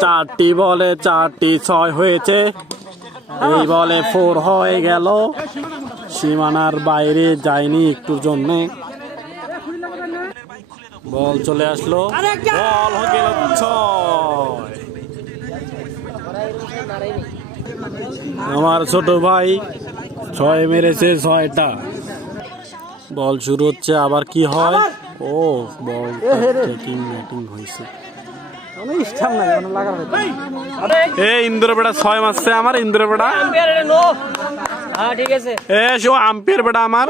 চারটি বলে চারটি ছয় হয়েছে। এই বলে ফোর হয়ে গেল। সীমানার বাইরে যায়নি একটুর জন্য। বল চলে আসলো। বল গেল আমার ছোট ভাই ছয় মেরেছে ছয়টা। বল শুরু হচ্ছে, আবার কি হয়? ও, বল ম্যাটিং হয়েছে। এ ইন্দ্র বেটা ছয় মারছে আমার ইন্দ্র বেটা হ্যাঁ ঠিক আছে। এ শো আম্পিয়ার বেটা আমার।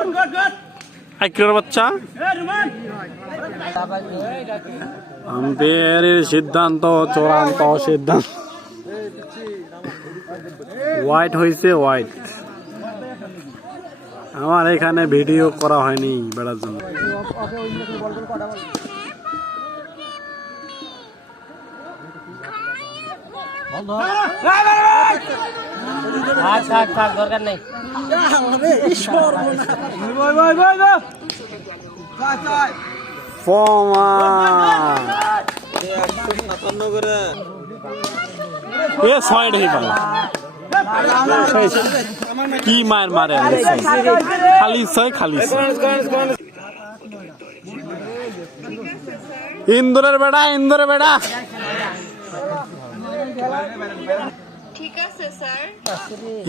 বাচ্চা। আম্পিয়ারের সিদ্ধান্ত চূড়ান্ত সিদ্ধান্ত। হোয়াইট হয়েছে হোয়াইট আমার এখানে ভিডিও করা হয়নি বেড়ার জন্য। থাক থাক থাক দরকার নেই কি মায়ের মারে খালি ছয় খালি ইন্দুরের বেড়া ইন্দুরের বেড়া ঠিক আছে, স্যার।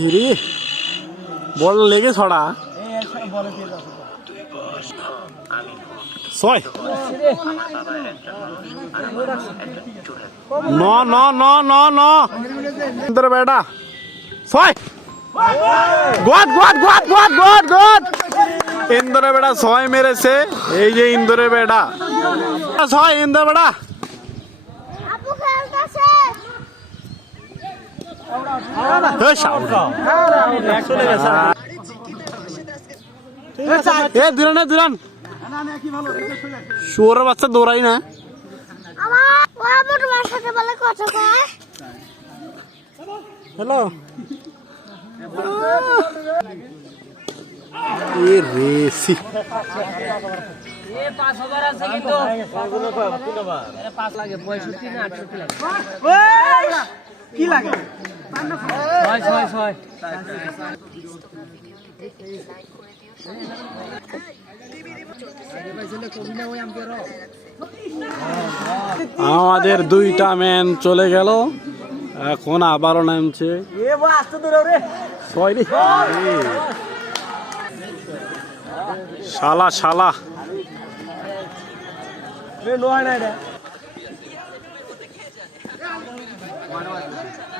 ইরি বল লেগে ছড়া। ছয়। ন ছয়। মেরেছে। এই যে ইন্দুরের বেড়া ছয়, ইন্দুর বেড়া এ সামনে। এ দিলান না দিলান শুয়োরের বাচ্চা দৌড়াই না। হ্যালো। এ রেসি পাঁচ লাগে পঁয়ষট্টি না আটষট্টি লাগে। কি লাগে? ছয় ছয় ছয়। আমাদের দুইটা ম্যান চলে গেল। এখন আবারও নামছে। ছয় রে। এ। শালা শালা